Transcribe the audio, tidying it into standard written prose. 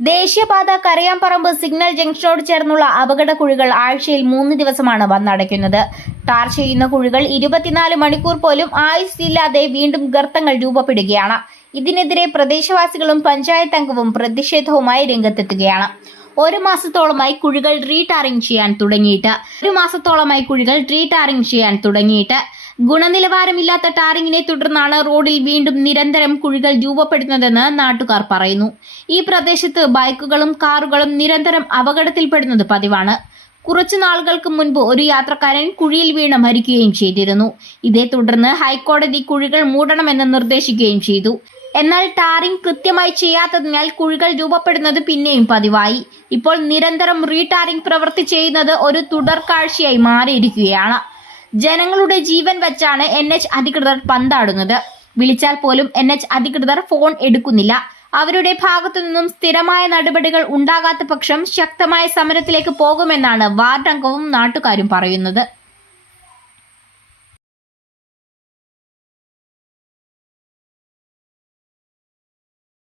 ദേശീയപാത കരയാമ്പറമ്പ് സിഗ്നൽ ജംഗ്ഷനോട് ചേർന്നുള്ള അപകട കുഴികൾ ആഴ്ചയിൽ 3 ദിവസമാണ് വന്നടയ്ക്കുന്നത്. ടാർ ചെയ്യുന്ന കുഴികൾ 24 മണിക്കൂർ പോലും ആയുസ്സില്ലാതെ വീണ്ടും ഗർത്തങ്ങൾ രൂപപ്പെടുകയാണ്. ഇതിനെതിരെ പ്രദേശവാസികളും പഞ്ചായത്ത് അംഗവും പ്രതിഷേധവുമായി രംഗത്തെത്തുകയാണ്. ഒരു മാസത്തോളമായി കുഴികൾ റീടാറിംഗ് ചെയ്യാൻ തുടങ്ങിയിട്ട് ഗുണനിലവാരമില്ലാത്ത ടാറിങ്ങിനെ തുടർന്നാണ് റോഡിൽ വീണ്ടും നിരന്തരം കുഴികൾ രൂപപ്പെടുന്നതെന്ന് നാട്ടുകാർ പറയുന്നു. ഈ പ്രദേശത്ത് ബൈക്കുകളും കാറുകളും നിരന്തരം അപകടത്തിൽപ്പെടുന്നത് പതിവാണ്. കുറച്ചു നാളുകൾക്ക് മുൻപ് ഒരു യാത്രക്കാരൻ കുഴിയിൽ വീണ് മരിക്കുകയും ചെയ്തിരുന്നു. ഇതേ തുടർന്ന് ഹൈക്കോടതി കുഴികൾ മൂടണമെന്ന് നിർദ്ദേശിക്കുകയും ചെയ്തു. എന്നാൽ ടാറിംഗ് കൃത്യമായി ചെയ്യാത്തതിനാൽ കുഴികൾ രൂപപ്പെടുന്നത് പിന്നെയും പതിവായി. ഇപ്പോൾ നിരന്തരം റീടാറിംഗ് പ്രവൃത്തി ചെയ്യുന്നത് ഒരു തുടർക്കാഴ്ചയായി മാറിയിരിക്കുകയാണ്. ജനങ്ങളുടെ ജീവൻ വെച്ചാണ് NH അധികൃതർ പന്താടുന്നത്. വിളിച്ചാൽ പോലും NH അധികൃതർ ഫോൺ എടുക്കുന്നില്ല. അവരുടെ ഭാഗത്തു നിന്നും സ്ഥിരമായ നടപടികൾ ഉണ്ടാകാത്ത പക്ഷം ശക്തമായ സമരത്തിലേക്ക് പോകുമെന്നാണ് വാർഡ് അംഗവും നാട്ടുകാരും പറയുന്നത്.